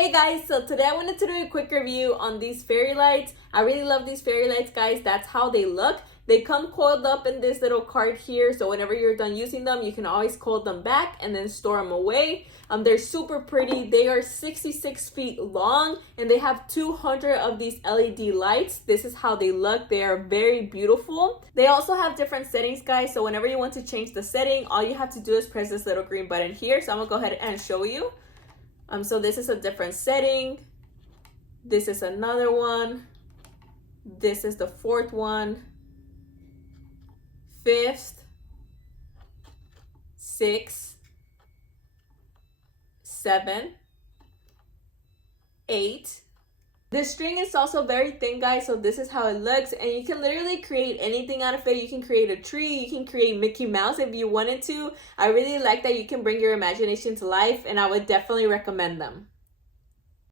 Hey guys, so today I wanted to do a quick review on these fairy lights. I really love these fairy lights, guys. That's how they look. They come coiled up in this little card here, so whenever you're done using them, you can always coil them back and then store them away. They're super pretty. They are 66 feet long and they have 200 of these LED lights. This is how they look. They are very beautiful. They also have different settings, guys, so whenever you want to change the setting, all you have to do is press this little green button here. So I'm gonna go ahead and show you. So this is a different setting. This is another one. This is the fourth one, fifth, sixth, seven, eight. The string is also very thin, guys, so this is how it looks, and you can literally create anything out of it. You can create a tree, you can create Mickey Mouse if you wanted to. I really like that you can bring your imagination to life, and I would definitely recommend them.